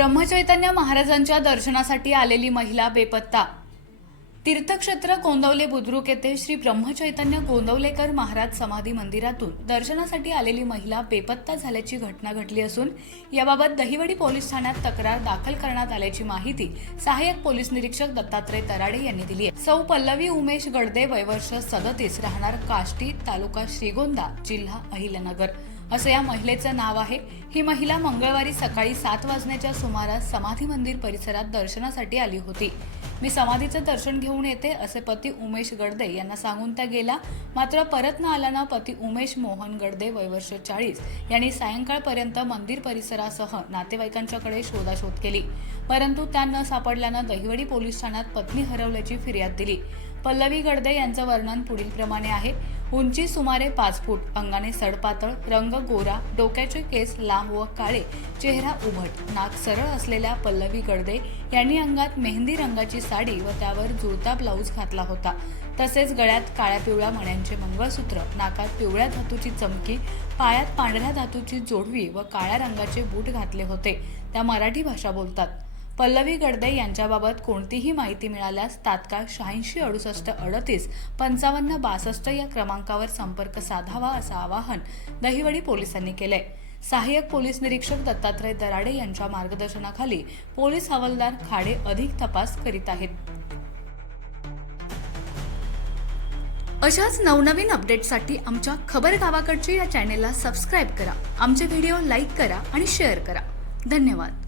ब्रह्मचैतन्य महाराजांच्या दर्शनासाठी आलेली महिला बेपत्ता. तीर्थक्षेत्र गोंदवले बुद्रुक येथे श्री ब्रह्मचैतन्य गोंदवलेकर महाराज समाधी मंदिरातून दर्शनासाठी आलेली महिला बेपत्ता झाल्याची घटना घडली असून याबाबत दहिवडी पोलीस ठाण्यात तक्रार दाखल करण्यात आल्याची माहिती सहाय्यक पोलीस निरीक्षक दत्तात्रय तराडे यांनी दिली आहे. सौ पल्लवी उमेश गडदे वयवर्ष सदतीस राहणार काष्टी तालुका श्रीगोंदा जिल्हा अहिल्यानगर असं या महिलेचं नाव आहे. ही महिला मंगळवारी सकाळी सात वाजण्याच्या सुमारास समाधी मंदिर परिसरात दर्शनासाठी आली होती. मी समाधीचं दर्शन घेऊन येते असे पती उमेश गडदे यांना सांगून त्या गेला. मात्र परत न आल्यानं पती उमेश मोहन गडदे वयवर्ष चाळीस यांनी सायंकाळपर्यंत मंदिर परिसरासह नातेवाईकांच्याकडे शोधाशोध केली. परंतु त्या न सापडल्यानं दहिवडी पोलीस ठाण्यात पत्नी हरवल्याची फिर्याद दिली. पल्लवी गडदे यांचं वर्णन पुढीलप्रमाणे आहे. उंची सुमारे पाच फूट अंगाने सडपातळ रंग गोरा डोक्याचे केस लांब व काळे चेहरा उभट नाक सरळ असलेल्या पल्लवी गडदे यांनी अंगात मेहंदी रंगाची साडी व त्यावर जुळता ब्लाऊज घातला होता. तसेच गळ्यात काळ्या पिवळ्या मण्यांचे मंगळसूत्र नाकात पिवळ्या धातूची चमकी पायात पांढऱ्या धातूची जोडवी व काळ्या रंगाचे बूट घातले होते. त्या मराठी भाषा बोलतात. पल्लवी गडदे यांच्याबाबत कोणतीही माहिती मिळाल्यास तात्काळ शहाऐंशी अडुसष्ट अडतीस पंचावन्न बासष्ट या क्रमांकावर संपर्क साधावा असं आवाहन दहिवडी पोलिसांनी केलंय. सहाय्यक पोलीस निरीक्षक दत्तात्रय दराडे यांच्या मार्गदर्शनाखाली पोलीस हवालदार खाडे अधिक तपास करीत आहेत. अशाच नवनवीन अपडेटसाठी आमच्या खबर गावाकडची या चॅनेलला सबस्क्राईब करा आमचे व्हिडिओ लाईक करा आणि शेअर करा. धन्यवाद.